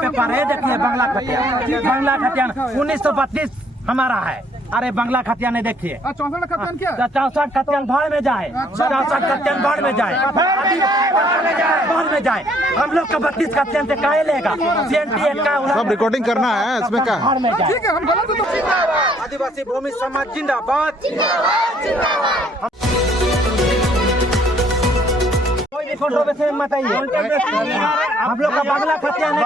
Paper है, देखिए बांग्ला खतियान 1932 हमारा है। अरे बांग्ला खतियान है, देखिए 64 खतियान क्या? 64 खतियान भाड़ में जाए, 64 खतियान भाड़ में जाए, भाड़ में जाए। हम लोग का 32 खतियान से काहे लेगा? सब रिकॉर्डिंग करना है इसमें क्या? ठीक है, हम गलत है तो आदिवासी भूमि समाज जिंदाबाद। फोटो पे से मत आइए। हम लोग का बांग्ला खतियान है,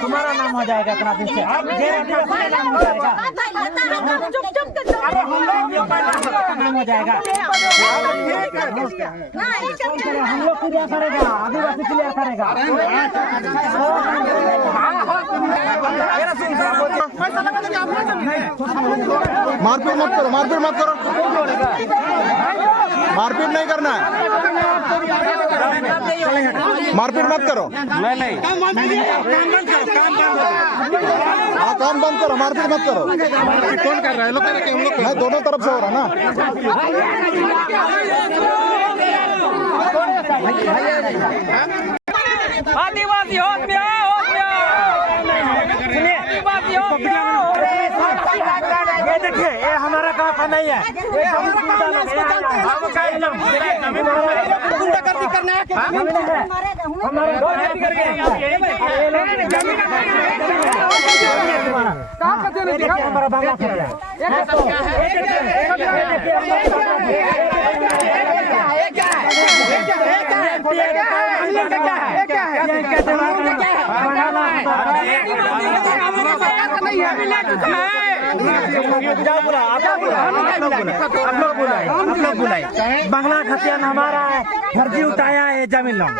तुम्हारा नाम हो जाएगा इतना दिन से, नाम हो जाएगा, नाम हो जाएगा। हम लोग क्लियर करेगा, आदिवासी क्लियर करेगा। मारपीट मत करो, मारपीट मत करो, मारपीट नहीं करना है, मारपीट मत करो। नहीं हाँ, काम बंद करो, मारपीट मत करो। कौन कर रहा है? लोग मैं दोनों तरफ से हो रहा ना। आदिवासी हो गया, ये देखिए, ये हमारा गाँव का नहीं है। गुंडागर्दी करना है, हमारा बांग्ला खतियान बांग्ला खतियान हमारा है। फर्जी उठाया है जमीन लोग,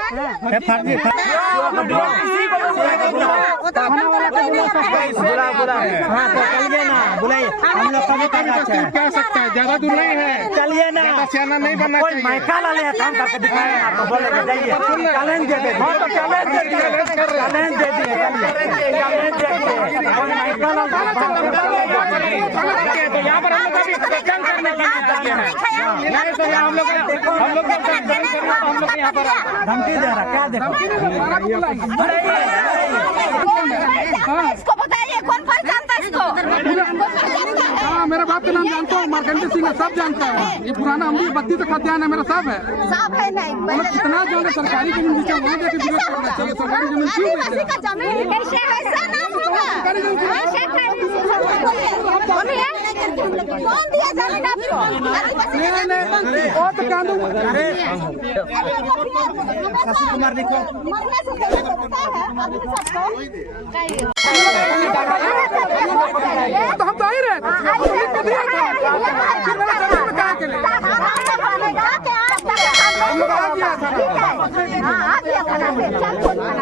फर्जी हाँ तो चलिए ना, बुलाइए। हम लोग कभी कह सकता है, ज्यादा दूर नहीं है, चलिए ना, सियाना नहीं बनना चाहिए। माइका ला ले काम करके दिखाए ना, तो बोले जाइए, चैलेंज दे दिए, चैलेंज दे दिए, चैलेंज दे दिए, माइका ला यहाँ पर हम लोग करने के लिए हम लोग यहाँ पर धमकी दे रहा, क्या देखो इसको बताइए, कौन पहचानता है इसको? हाँ, मेरे बाप का नाम जानता हूँ, मार्कंडेय सिंह सब जानता है। ये पुराना हम 32 खतियान है, मेरा सब है। सब है नहीं, कितना जो है सरकारी जमीन नीचे वहाँ जाके विरोध करना चाहिए। सरकारी जमीन क्यों आदिवासी का जमीन कैसे ऐसा नाम होगा? कौन दिया जमीन आपको? नहीं, और तो क्या दूँ? शशि कुमार लिखो। तो हम तो आ ही रहे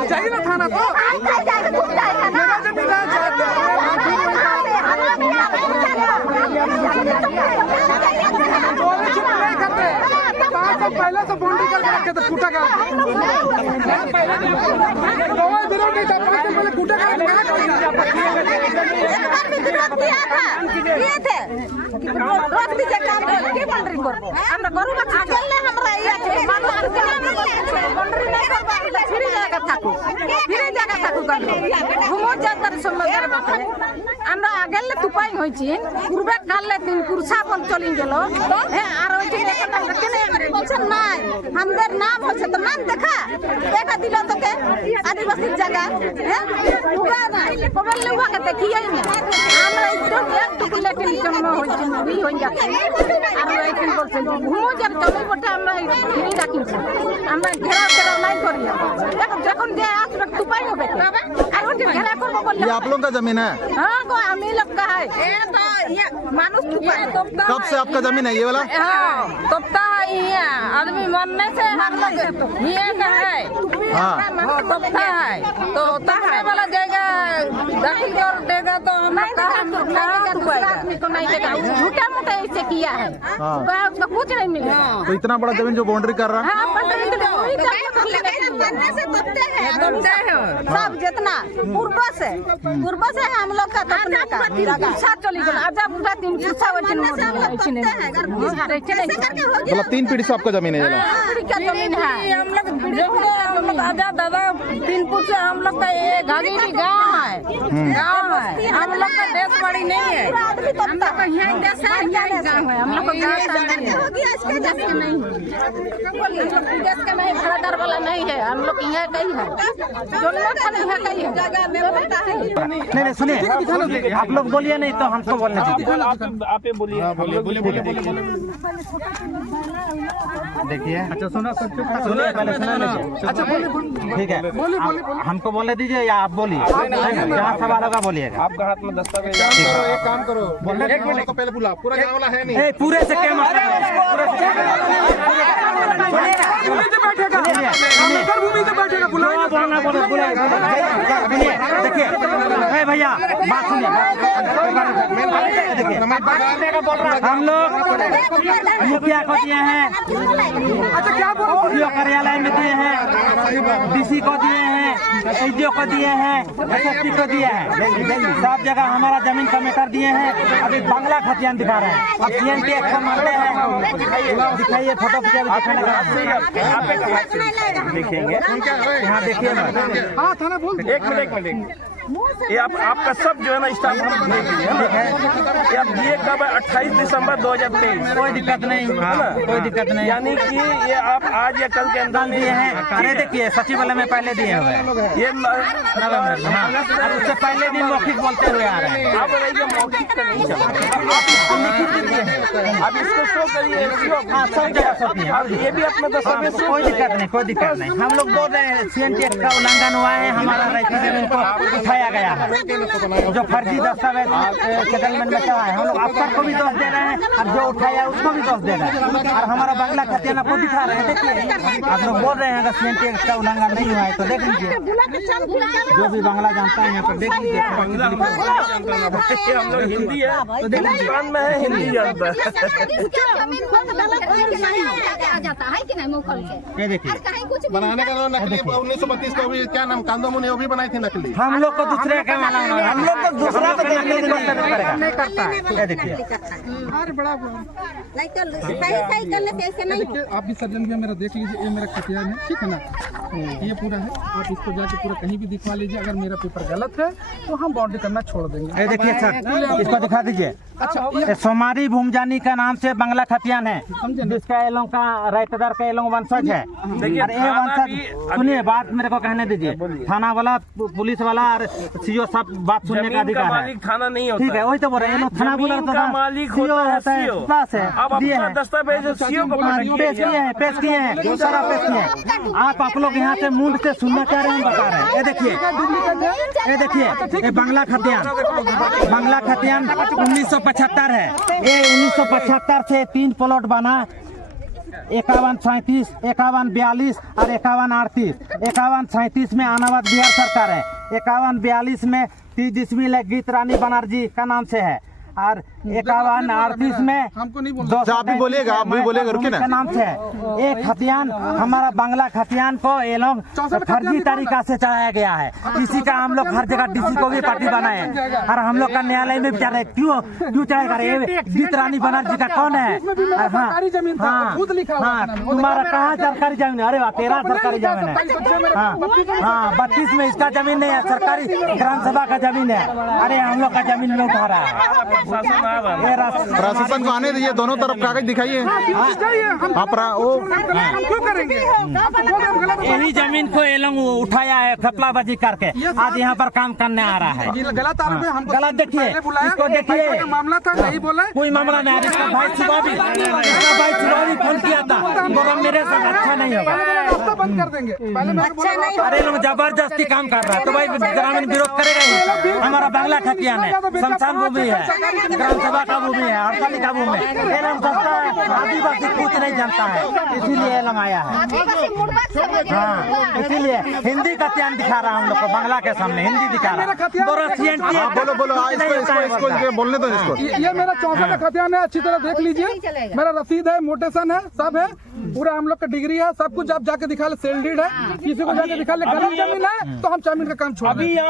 चाहिए ना थाना तो पहले से बाउंड्री करके रखे थे, कूटा का पहले कूटा का रोक दीजिए काम की बाउंड्री कर हमरा करू ना आगल ले हमरा ये बाउंड्री नहीं कर फिर जगह थाकू कर घुमो जातर समझर আমরা আগেলে তুপাই হইছিন পূর্বে কাললে তিন কুরসা বল চলিন গেল হ্যাঁ আর ওইটি কেন বলছেন নাই আমাদের নাম হচ্ছে তো নাম দেখা দিল তোকে আদিবাসীর জায়গা হ্যাঁ উগা না কবল উগা দেখিই না আমরা একটু কিলোমিটার জন্ম হইছি নবী হই যাচ্ছে আমরা এইখান বলছেন ঘুমো যার চলে বটে আমরা ঘিরে রাখিছি আমরা ঘেরাও নাই করি যখন যে আসবে তুপাই হবে আর घर के घेरा करबो बोल ये आप लोग का जमीन है? हां को हम ही लोग का है ये तो ये मानुष कब से आपका जमीन है ये वाला? हां तोपता है ये आदमी मरने से हम लोग ये का है हाँ तोपता है तो तोपने वाला जाएगा दाखिल कर देगा तो हम आदमी को नहीं देगा झूठा मूठा ऐसे किया है उसका कुछ नहीं मिलेगा। तो इतना बड़ा जमीन जो बाउंड्री कर रहा है सब जितना पूर्व से हम लोग का तपने का साथ चली गया आजा पूरा 3 पुरसा मतलब 3 पीढ़ी से आपका जमीन है ये वाला? जमीन है हम लोग आजा दादा 3 पुरसा हम लोग का ये घाघरी गाँव है हम लोग का देश बड़ी नहीं है हम लोग का यहाँ देश है गाँव है हम लोग का देश का नहीं भाड़ादार वाला नहीं है हम लोग यहाँ का ही है नहीं सुनिए आप लोग बोलिए नहीं तो हमको बोलने दीजिए आप बोलिए देखिए अच्छा सुनिए पहले सुना लीजिए अच्छा ठीक है हमको बोलने दीजिए या आप बोलिए जहाँ सवाल होगा बोलिएगा आपका हाथ में दस्तावेज एक काम करो एक मिनट को पहले बुला पूरा गाँव वाला है नहीं पूरे से क्या देखिए भैया बात सुनिए हम लोग मुखिया को दिए हैं कार्यालय में दिए हैं डीसी को दिए हैं एसडीओ को दिए हैं एसएसपी को दिए हैं सब जगह हमारा जमीन का मैटर दिए हैं। अभी बांग्ला खतियान दिखा रहे हैं अब सीएम के एक्शन मानते हैं दिखाइए फोटो दिखाने का देखेंगे यहाँ देखिए एक मिनट ये आपका सब जो है ना स्टाफ हम भेज दिए है ये आप दिए कब है 28 दिसंबर 2023 कोई दिक्कत नहीं कोई दिक्कत नहीं यानी कि ये आप आज या कल के अंदर दिए हैं अरे देखिए सचिवालय में पहले दिए हुए हैं ये नवंबर और उससे पहले भी मौखिक बोलते हुए आ रहे हैं आप बताइए मौखिक का नहीं चल आप इसको शो करिए सब जगह शो किए अब ये भी अपना दस्तावेज कोई दिक्कत नहीं हम लोग बोल रहे हैं सीएम के का उल्लंघन हुआ है हमारा राइट जमीन को उठाया गया है जो फर्जी दस्तावेज सेटलमेंट में चला है हम लोग अफसर को भी दोष दे रहे हैं और जो उठाया उसको भी दोष दे रहे हैं और हमारा बांग्ला खतियाना को दिखा रहे हैं। देखिए आप लोग बोल रहे हैं अगर सीएम के का उल्लंघन नहीं हुआ है तो देख लीजिए जो भी बांग्ला जानता है यहाँ पर देख लीजिए हम लोग हिंदी है हिंदुस्तान में है हिंदी जानता है ये देखिए बनाने का नकली 1932 को भी क्या नाम कांदोमुनि वो भी बनाई थी नकली हम लोग को दूसरे का माना हम लोग को दूसरा को नहीं करता है ये देखिए अरे बड़ा देखिए आप भी सर्जन भी मेरा देख लीजिए ये मेरा खतियान है ठीक है ना ये पूरा है आप इसको जाके पूरा कहीं भी दिखवा लीजिए अगर मेरा पेपर गलत है तो हम बाउंड्री करना छोड़ देंगे। ये देखिए सर इसको दिखा दीजिए अच्छा सोमारी भूमजानी का नाम से बांग्ला खतियान है जिसका ये लोग का रायतेदार का ये लोग वंशज है और ये वंशज सुनिए बात मेरे को कहने दीजिए थाना वाला पुलिस वाला और सीओ सब बात सुनने का अधिकार है थाना नहीं होता ठीक है वही तो बोल रहे हैं थाना बोला तो मालिक होता है बस है अब दिए अपना हैं दस्तावेज सीओ को पेश किए हैं सारा पेश किए हैं आप लोग यहाँ से मुंड से सुनना चाह रहे हैं बता रहे हैं ये देखिए ये बांग्ला खतियान 1975 है ये 1975 से 3 प्लॉट बना 51-37 51-42 और 51-38 51-37 में आनावत बिहार सरकार है 51-42 में 30 डिसमिल गीत रानी बनर्जी का नाम से है और 51-38 में हमको नहीं बोलना आप भी बोलिएगा रुके ना नाम से है एक खतियान हमारा बांग्ला खतियान को ये लोग फर्जी तरीका से चढ़ाया गया है इसी का हम लोग हर जगह डीसी को भी पार्टी बनाए और हम लोग का न्यायालय में विचार है क्यों चढ़ाएगा गीत रानी बनर्जी का कौन है हाँ तुम्हारा कहाँ सरकारी जमीन है अरे वाह 13 सरकारी जमीन है हाँ 32 में इसका जमीन नहीं है सरकारी ग्राम सभा का जमीन है अरे हम लोग का जमीन में उठा रहा है शासन आ रहा है। प्रशासन को आने दीजिए, दोनों तरफ कागज दिखाइए। आप हम क्यों करेंगे? यही जमीन को ये लोग उठाया है घपलाबाजी करके, आज यहाँ पर काम करने आ रहा है। गलत आरोप है, हमको गलत देखिए, इसको देखिए, मामला था, नहीं बोले कोई मामला नहीं। इसका भाई सुबह भी फोन किया था, बोला मेरे साथ अच्छा नहीं होगा। रास्ता बंद कर देंगे। पहले मैंने बोला अरे लोग जबरदस्ती काम कर रहा है तो भाई ग्रामीण विरोध करेगा ही। हमारा बांग्ला खतियान है, शमशान भूमि है, ग्राम सभा का भूमि है, हड़ताली का भूमि है। ये लोग सबका आदिवासी कुछ नहीं जानता है, इसीलिए ये लोग आया है। हाँ, इसीलिए हिंदी का त्यान दिखा रहा है हम लोग को, बांग्ला के सामने हिंदी दिखा रहा है। बोलो बोलो, इसको बोलने दो इसको। ये मेरा 64 खतियान है, अच्छी तरह देख लीजिए। मेरा रसीद है, मोटेशन है, सब है, पूरा हम लोग का डिग्री है, सब कुछ आप जाके दिखा ले। सेल डीड है, किसी को जाके दिखा ले। गलत जमीन है तो हम जमीन का काम छोड़ दें। सही है,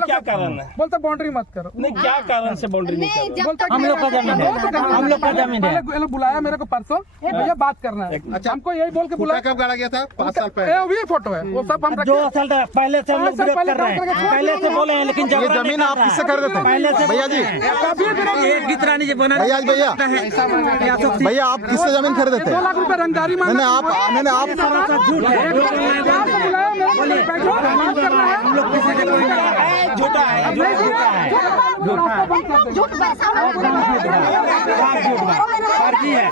क्या कारण है? बोलते बाउंड्री मत करो। नहीं, क्या कारण से बाउंड्री नहीं कर रहे? बोलता हम लोग का जमीन है, हम लोग का जमीन है। पहले बुलाया मेरे को परसों, भैया बात करना है। अच्छा, हमको यही बोल के बुलाया। कब गाड़ा गया था? 5 साल ये फोटो है, वो सब हम जो असल पहले से हम लोग विरोध कर रहे हैं, पहले से बोले हैं, लेकिन ये जमीन आप किससे कर देते पहले हैं? से भैया जी, गितरानी जी बना भैया आप किससे जमीन खरीदते 2 हैं? लाख रुपए रंगदारी मांगा। मैंने आप झूठ है, हम लोग किसी से कोई नहीं, झूठा है, फर्जी है,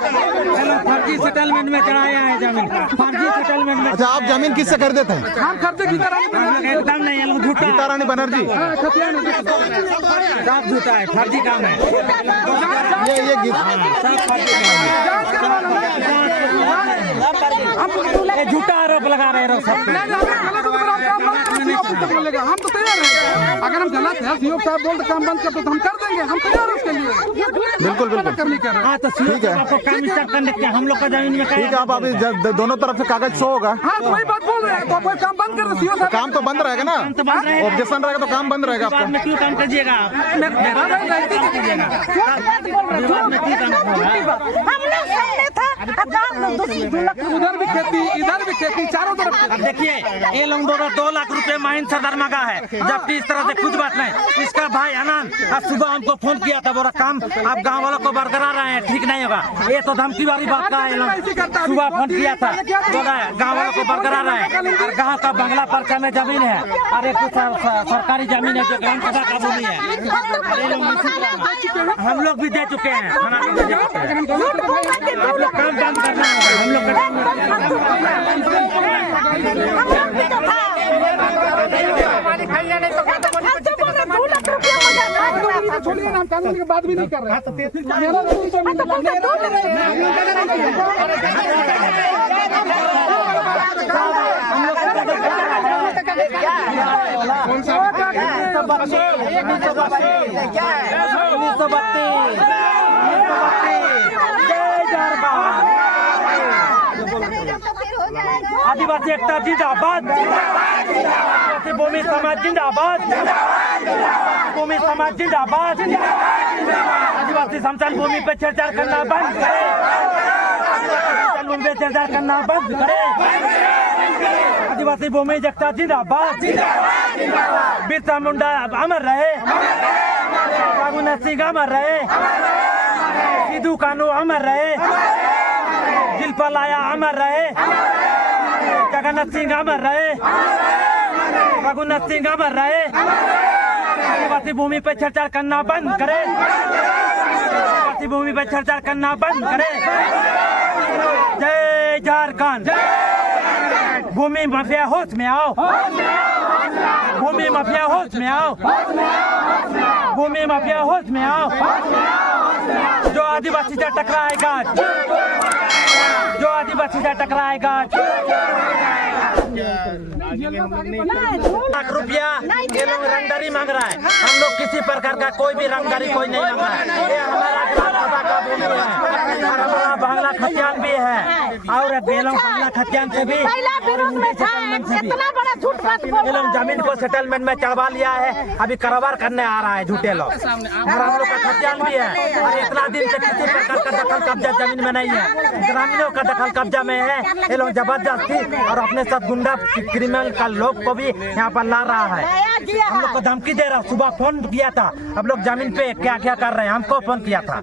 फर्जी सेटलमेंट में चढ़ाया है जमीन, फर्जी सेटलमेंट में। अच्छा, आप जमीन किससे खरीदते हैं? हम खर्चे की एकदम नहीं, हम झूठा गीता रानी बनर्जी, सब झूठा है, फर्जी काम है, ये ये झूठा आरोप लगा रहे हैं सब। बोलेगा हम तो तैयार हैं। अगर हम गलत है, सीओ साहब बोल काम बंद कर तो हम कर देंगे, हम तैयार हैं उसके लिए। बिल्कुल करनी कर रहे हैं। हाँ तो ठीक है, आपको काम स्टार्ट करने के हम लोग का जमीन में ठीक है। आप अभी दोनों तरफ से कागज शो होगा। हाँ, तो वही बात बोल रहे हैं, तो आप काम बंद कर रहे सीओ साहब। काम तो बंद रहेगा ना, तो बंद रहेगा। ऑब्जेक्शन रहेगा तो काम बंद रहेगा बाद आपका। में क्यों काम कीजिएगा आप? मेरा भाई रहती है कीजिएगा। बाद में क्यों काम उधर भी खेती, इधर भी खेती, चारों तरफ। अब देखिए, ये लोग 2 लाख रुपए माइन सदर मांगा है, जबकि इस तरह से कुछ बात नहीं। इसका भाई अनंत आज सुबह हमको फोन किया था, बोला काम आप गांव वालों को बरकरार रहे हैं, ठीक नहीं होगा। ये तो धमकी वाली बात का है। सुबह फोन किया था, बोला गांव वालों को बरकरार रहे, और गांव का बंगला पर्चा में जमीन है, और एक सरकारी जमीन है जो ग्राम सभा का भूमि है। हम लोग भी दे चुके हैं, थाना को दे चुके हैं। आप लोग काम बंद करना होगा, हम लोग छोड़िए ना, हम कानून के बात भी नहीं कर रहे। आदिवासी एकता जिंदाबाद, आदिवासी भूमि समाज जिंदाबाद, भूमि समाज जिंदाबाद। आदिवासी शमशान भूमि पे छेड़छाड़ करना बंद करे, पे छेड़छाड़ करना बंद करे। आदिवासी भूमि एकता जिंदाबाद, बिरसा मुंडा अमर रहे, रघुनाथ सिंह अमर रहे, सिद्धू कानू अमर रहे, दिलपलाया अमर रहे, जगन्नाथ सिंह अमर रहे, रघुनाथ सिंह अमर रहे। आदिवासी भूमि पे छेड़छाड़ करना बंद करे, आदिवासी भूमि पे छेड़छाड़ करना बंद करे। जय झारखंड। भूमि माफिया होश में आओ, भूमि माफिया होश में आओ, भूमि माफिया होश में आओ। जो आदिवासी से टकराएगा, जो आदिवासी से टकराएगा, लाख रुपया ये लोग रंगदारी मांग रहा है। हम लोग किसी प्रकार का कोई भी रंगदारी कोई नहीं मांग रहा है। ये हमारा ग्राम सभा का भूमि है और हमारा बांग्ला खतियान भी है, और बेलों बंगला खतियान से भी पहला विरोध में था, इतना बड़ा झूठ बात बोल ये लोग जमीन को सेटलमेंट में चढ़वा लिया है, अभी कारोबार करने आ रहा है झूठे लोग। और हम लोग का खतियान भी है और इतना दिन से किसी प्रकार का दखल कब्जा जमीन में नहीं है, ग्रामीणों का दखल कब्जा में है। ये लोग जबरदस्ती और अपने साथ गुंडा क्रिमिनल का लोग को भी यहाँ पर ला रहा है। हम लोग को धमकी दे रहा, सुबह फोन किया था, अब लोग जमीन पे क्या क्या कर रहे हैं, हमको फोन किया था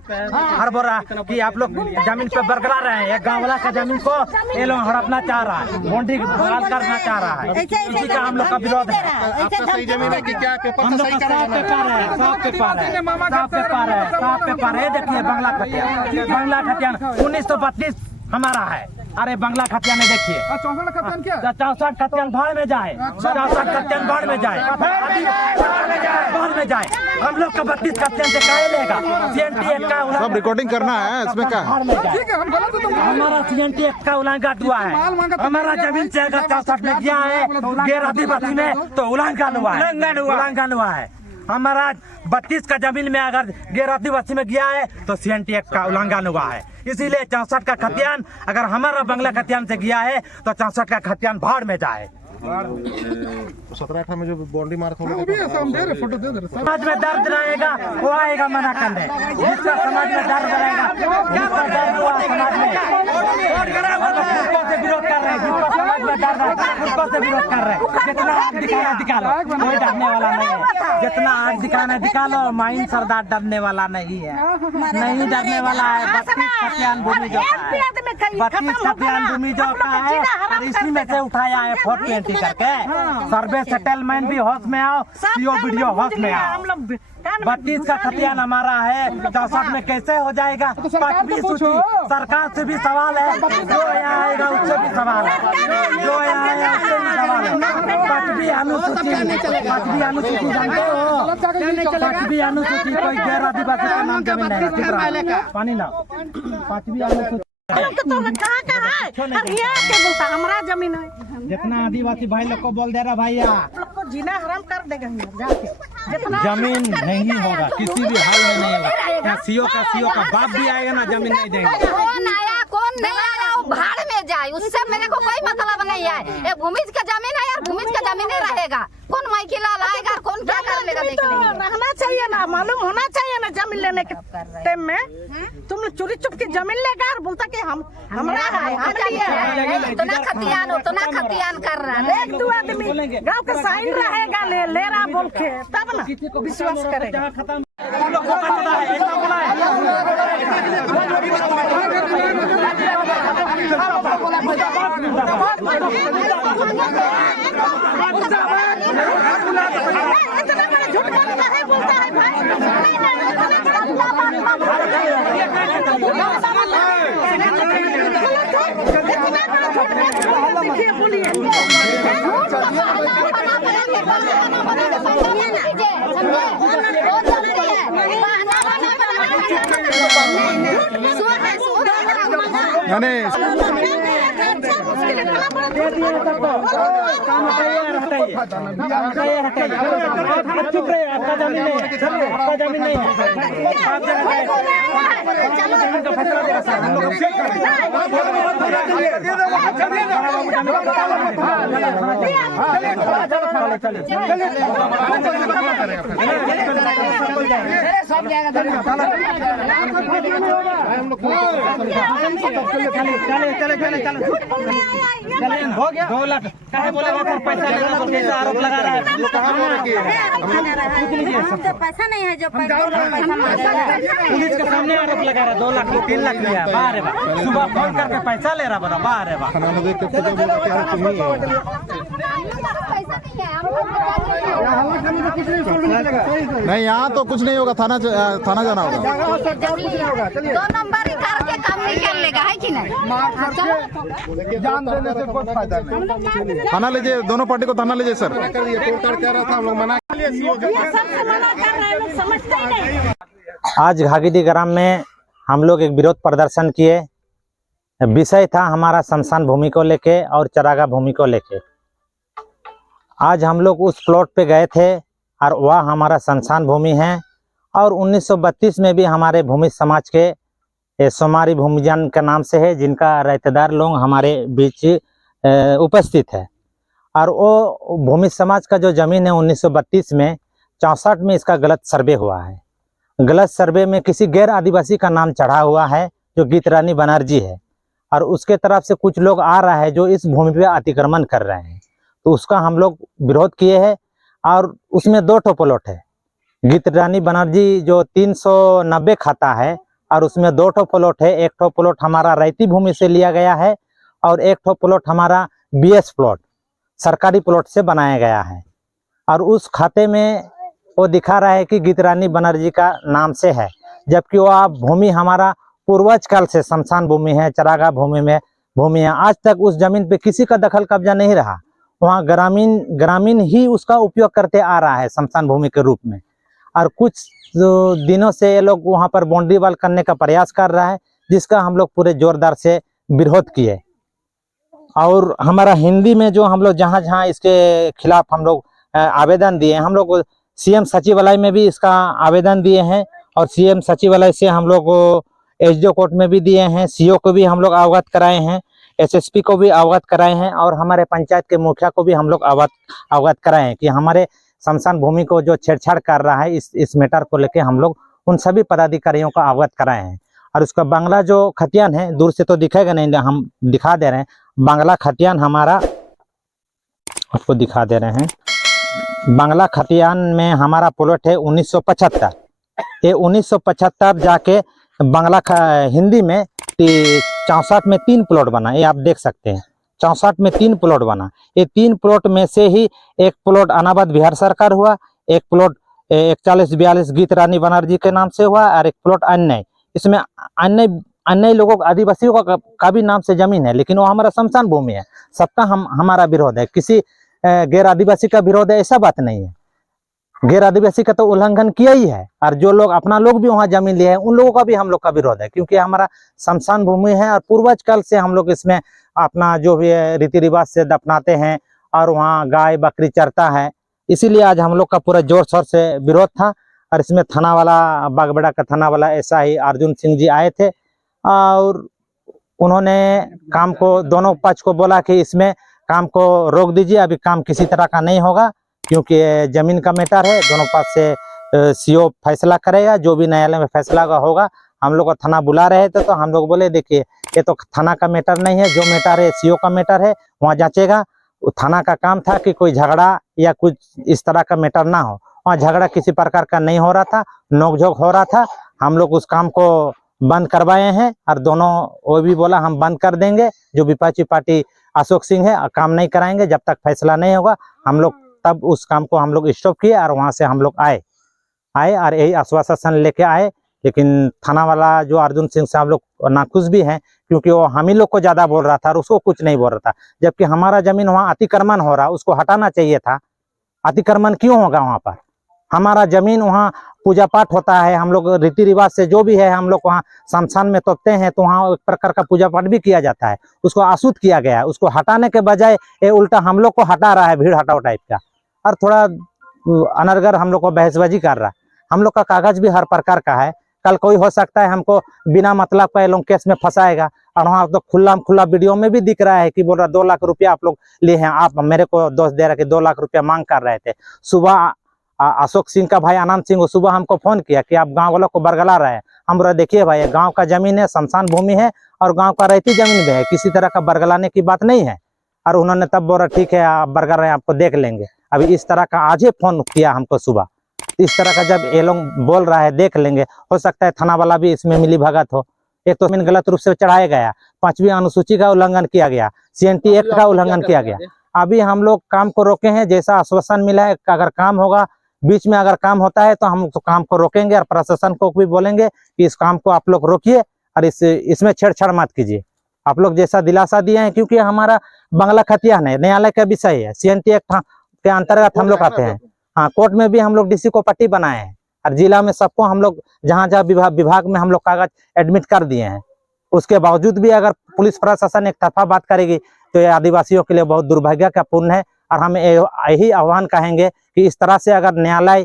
और बोल रहा कि आप लोग जमीन पे बरकरार रहे हैं। एक गाँव वाला का जमीन को ये लोग हड़पना चाह रहा है, बाउंड्री बहाल करना चाह रहा है, इसी का हम लोग का विरोध है। आपका सही जमीन है कि क्या पेपर हम लोग का साफ पेपर है, साफ पेपर है, साफ पेपर है, साफ पेपर है। देखिए बंगला खतियान, बंगला खतियान 1932 हमारा है। अरे बंगला खतियान में देखिए 64 खतियान क्या 64 खतियान भाड़ में जाए, 64 खतियान भाड़ में जाए, भाड़ में जाए। हम लोग का 32 खतियान से क्या लेगा? CNT एक्ट का सब रिकॉर्डिंग करना है इसमें क्या है? ठीक है, हम गलत है तो हमारा CNT एक्ट का उल्लंघन हुआ है। हमारा जमीन से अगर 64 में गया है गैर आदिवासी में तो उल्लंघन हुआ है, उल्लंघन हुआ है। हमारा 32 का जमीन में अगर गैर आदिवासी में गया है तो CNT एक्ट का उल्लंघन हुआ है। इसीलिए 64 का खतियान अगर हमारा बंगला खतियान से गया है तो 64 का खतियान भाड़ में जाए। 17-18 में जो बाउंड्री मारा था वो भी ऐसा हम दे रहे, फोटो दे रहे। समाज में दर्द रहेगा वो आएगा मना करने, जिसका समाज में दर्द रहेगा, जिसका दर्द हुआ समाज में उसको से विरोध कर रहे हैं, जिसका समाज में दर्द है उसको से विरोध कर रहे हैं। जितना आग दिखाना दिखा लो, कोई डरने वाला नहीं है। जितना आग दिखाना दिखा लो, माइन सरदार डरने वाला नहीं है, नहीं डरने वाला है। 32 खतियान भूमि जो का है, 32 खतियान भूमि जो का है और इसी में से उठाया है 420 करके। सर्वे सेटलमेंट भी होश में आओ, सीओ वीडियो होश में आओ। 32 का खतियान हमारा है, 64 में कैसे हो जाएगा? पांचवी सूची सरकार से भी सवाल है, जो यहाँ आएगा उससे भी सवाल है, जो यहाँ आएगा उससे भी सवाल है। पांचवी अनुसूची, पांचवी अनुसूची जानते हो? पांचवी अनुसूची कोई गैर आदिवासी का नाम जमीन नहीं, पानी ना। पांचवी अनुसूची हमारा जमीन है, जितना आदिवासी भाई लोग को बोल दे रहा भैया जीना हराम कर देगा जाके। जमीन नहीं होगा, किसी भी हाल में नहीं होगा। सीओ का बाप भी आएगा ना, जमीन नहीं देंगे। कौन आया कौन नहीं आया वो भाड़ में जाए, उससे मेरे को कोई मतलब नहीं है। ये भूमिज का जमीन है यार, भूमिज का जमीन नहीं रहेगा। कौन माइकिला लाएगा, कौन क्या कर लेगा देख लेंगे। रहना चाहिए ना, मालूम होना चाहिए ना। जमीन लेने के टाइम में तुम लोग चोरी चुप के जमीन लेगा और बोलता कि हम हमारा है। तो ना खतियान कर रहा है। एक दो आदमी गाँव का साइन रहेगा ले रहा बोल के, तब ना विश्वास करेगा। इतना बड़ा झूठ बोलता है भाई। देखिए बोलिए चुप रहे, आपका जमीन नहीं है, आपका जमीन नहीं है। आप जमीन का फैसला देगा सर, हम लोग हो गया 2 लाख काहे बोलेगा सर? पैसा लेना तो कैसा आरोप लगा रहा है? पैसा नहीं है जो पुलिस के सामने आरोप लगा रहा है। 2 लाख 3 लाख लिया, बाहर है बा। सुबह फोन करके पैसा ले रहा बड़ा, बाहर है बा। नहीं, यहाँ तो कुछ नहीं होगा, थाना जाना होगा। 2 नंबर करके काम नहीं कर लेगा, है कि नहीं? जान देने से कोई फायदा नहीं। थाना लीजिए, दोनों पार्टी को थाना लीजिए सर। आज घाघीडीह ग्राम में हम लोग एक विरोध प्रदर्शन किए। विषय था हमारा शमशान भूमि को लेके और चरागा भूमि को लेके। आज हम लोग उस प्लॉट पे गए थे और वह हमारा शमशान भूमि है और 1932 में भी हमारे भूमि समाज के ये सोमारी भूमिजन के नाम से है, जिनका रहतेदार लोग हमारे बीच उपस्थित है। और वो भूमि समाज का जो जमीन है 1932 में 64 में इसका गलत सर्वे हुआ है। गलत सर्वे में किसी गैर आदिवासी का नाम चढ़ा हुआ है जो गीत रानी बनर्जी है, और उसके तरफ से कुछ लोग आ रहा है जो इस भूमि पे अतिक्रमण कर रहे हैं। तो उसका हम लोग विरोध किए हैं, और उसमें 2 ठो प्लॉट है। गीत रानी बनर्जी जो 390 खाता है, और उसमें 2 ठो प्लॉट है। एक ठो प्लॉट हमारा रैती भूमि से लिया गया है, और एक ठो प्लॉट हमारा BS प्लॉट सरकारी प्लॉट से बनाया गया है। और उस खाते में वो दिखा रहा है कि गीत रानी बनर्जी का नाम से है, जबकि वो भूमि हमारा पूर्वज काल से शमशान भूमि है, चरागाह भूमि है। आज तक उस जमीन पे किसी का दखल कब्जा नहीं रहा। वहाँ ग्रामीण ही उसका उपयोग करते आ रहा है शमशान भूमि के रूप में। और कुछ दिनों से ये लोग वहाँ पर बाउंड्री वाल करने का प्रयास कर रहा है, जिसका हम लोग पूरे जोरदार से विरोध किए। और हमारा हिंदी में जो हम लोग जहाँ इसके खिलाफ हम लोग आवेदन दिए, हम लोग CM सचिवालय में भी इसका आवेदन दिए हैं, और CM सचिवालय से हम लोग SDO कोर्ट में भी दिए हैं, CO को भी हम लोग अवगत कराए हैं, SSP को भी अवगत कराए हैं, और हमारे पंचायत के मुखिया को भी हम लोग अवगत कराए हैं कि हमारे शमशान भूमि को जो छेड़छाड़ कर रहा है, इस मैटर को लेके हम लोग उन सभी पदाधिकारियों को अवगत कराए हैं। और उसका बांग्ला जो खतियान है, दूर से तो दिखेगा नहीं, हम दिखा दे रहे हैं। बांग्ला खतियान हमारा आपको दिखा दे रहे हैं। बांग्ला खतियान में हमारा प्लॉट है 1975। ये 1975 जाके बांग्ला हिंदी में 64 में 3 प्लॉट बना। ये आप देख सकते हैं, 64 में 3 प्लॉट बना। ये 3 प्लॉट में से ही एक प्लॉट अनाबाद बिहार सरकार हुआ, एक प्लॉट 4142 गीत रानी बनर्जी के नाम से हुआ, और एक प्लॉट अन्य। इसमें अन्य लोगों आदिवासियों का भी नाम से जमीन है, लेकिन वो हमारा शमशान भूमि है। सबका हमारा विरोध है, किसी गैर आदिवासी का विरोध है ऐसा बात नहीं है। गैर आदिवासी का तो उल्लंघन किया ही है, और जो लोग अपना लोग भी वहाँ जमीन लिए हैं उन लोगों का भी हम लोग का विरोध है, क्योंकि हमारा शमशान भूमि है, और पूर्वज काल से हम लोग इसमें अपना जो भी रीति रिवाज से दफनाते हैं, और वहाँ गाय बकरी चरता है। इसीलिए आज हम लोग का पूरा जोर शोर से विरोध था। और इसमें थाना वाला, बागबेड़ा का थाना वाला SI अर्जुन सिंह जी आए थे, और उन्होंने काम को, दोनों पक्ष को बोला कि इसमें काम को रोक दीजिए, अभी काम किसी तरह का नहीं होगा, क्योंकि जमीन का मैटर है। दोनों पक्ष से CO फैसला करेगा, जो भी न्यायालय में फैसला होगा। हम लोग को थाना बुला रहे थे, तो हम लोग बोले देखिए ये तो थाना का मैटर नहीं है, जो मैटर है CO का मैटर है, वहाँ जांचेगा। थाना का काम था कि कोई झगड़ा या कुछ इस तरह का मैटर ना हो। वहाँ झगड़ा किसी प्रकार का नहीं हो रहा था, नोकझोंक हो रहा था। हम लोग उस काम को बंद करवाए हैं, और दोनों वो भी बोला हम बंद कर देंगे, जो विपक्षी पार्टी अशोक सिंह है, काम नहीं कराएंगे जब तक फैसला नहीं होगा। हम लोग तब उस काम को हम लोग स्टॉप किए, और वहाँ से हम लोग आए और यही आश्वासन लेके आए। लेकिन थाना वाला जो अर्जुन सिंह से हम लोग नाखुश भी हैं, क्योंकि वो हम ही लोग को ज्यादा बोल रहा था और उसको कुछ नहीं बोल रहा था, जबकि हमारा जमीन वहाँ अतिक्रमण हो रहा, उसको हटाना चाहिए था। अतिक्रमण क्यों होगा वहाँ पर? हमारा जमीन, वहाँ पूजा पाठ होता है, हम लोग रीति रिवाज से जो भी है हम लोग वहाँ शमशान में तोपते हैं, तो वहाँ एक प्रकार का पूजा पाठ भी किया जाता है। उसको अशुद्ध किया गया है, उसको हटाने के बजाय ये उल्टा हम लोग को हटा रहा है, भीड़ हटाओ टाइप का, और थोड़ा अनर्गल हम लोग को बहसबाजी कर रहा है। हम लोग का कागज भी हर प्रकार का है। कल कोई हो सकता है हमको बिना मतलब का ये लोग केस में फंसाएगा, और वहाँ तो खुला वीडियो में भी दिख रहा है कि बोल रहा 2 लाख रुपया आप लोग लिए हैं। आप मेरे को दोष दे रहे कि 2 लाख रुपया मांग कर रहे थे। सुबह अशोक सिंह का भाई आनंद सिंह सुबह हमको फोन किया कि आप गांव वालों को बरगला रहे हैं। हम बोला देखिए भाई, गांव का जमीन है, शमशान भूमि है, और गांव का रहती जमीन भी है, किसी तरह का बरगलाने की बात नहीं है। और उन्होंने तब बोला ठीक है आप बरगल रहे हैं, आपको देख लेंगे। अभी इस तरह का आज ही फोन किया हमको सुबह। इस तरह का जब ये लोग बोल रहा है देख लेंगे, हो सकता है थाना वाला भी इसमें मिली भगत हो। एक तो जमीन गलत रूप से चढ़ाया गया, 5वीं अनुसूची का उल्लंघन किया गया, CNT एक्ट का उल्लंघन किया गया। अभी हम लोग काम को रोके हैं, जैसा आश्वासन मिला है अगर काम होगा, बीच में अगर काम होता है तो हम तो काम को रोकेंगे, और प्रशासन को भी बोलेंगे कि इस काम को आप लोग रोकिए और इसमें छेड़छाड़ मत कीजिए। आप लोग जैसा दिलासा दिए हैं, क्योंकि हमारा बांग्ला खतियान है, न्यायालय का विषय है, CNT एक्ट के अंतर्गत हम लोग आते हैं। हाँ, कोर्ट में भी हम लोग DC को पट्टी बनाए हैं, और जिला में सबको हम लोग जहाँ जहाँ विभाग में हम लोग कागज एडमिट कर दिए हैं। उसके बावजूद भी अगर पुलिस प्रशासन एक तरफा बात करेगी तो ये आदिवासियों के लिए बहुत दुर्भाग्य का पूर्ण है। और हम यही आह्वान कहेंगे कि इस तरह से अगर न्यायालय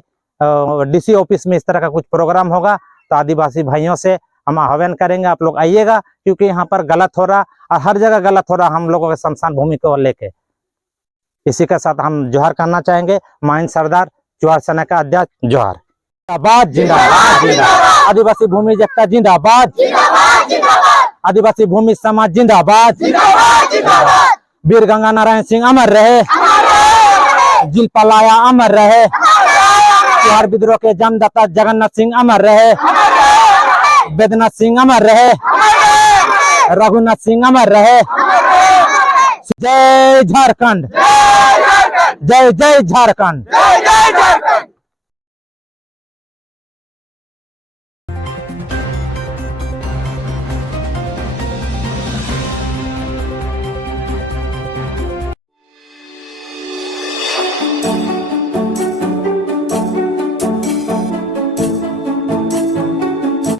DC ऑफिस में इस तरह का कुछ प्रोग्राम होगा तो आदिवासी भाइयों से हम आह्वान करेंगे आप लोग आइएगा, क्योंकि यहाँ पर गलत हो रहा और हर जगह गलत हो रहा हम लोगों के शमशान भूमि को लेके। इसी के साथ हम जोहार करना चाहेंगे माइन सरदार चुहार सेना का अध्यक्ष जोहार। जिंदाबाद जिंदाबाद जिंदाबाद, आदिवासी भूमि एकता जिंदाबाद जिंदाबाद जिंदाबाद, आदिवासी भूमि समाज जिंदाबाद जिंदाबाद जिंदाबाद, वीर गंगा नारायण सिंह अमर रहे, जिल पलाया अमर रहे, चुहार विद्रोह के जन्मदाता जगन्नाथ सिंह अमर रहे, वेदनाथ सिंह अमर रहे, रघुनाथ सिंह अमर रहे। जय झारखंड, जय जय झारखंड।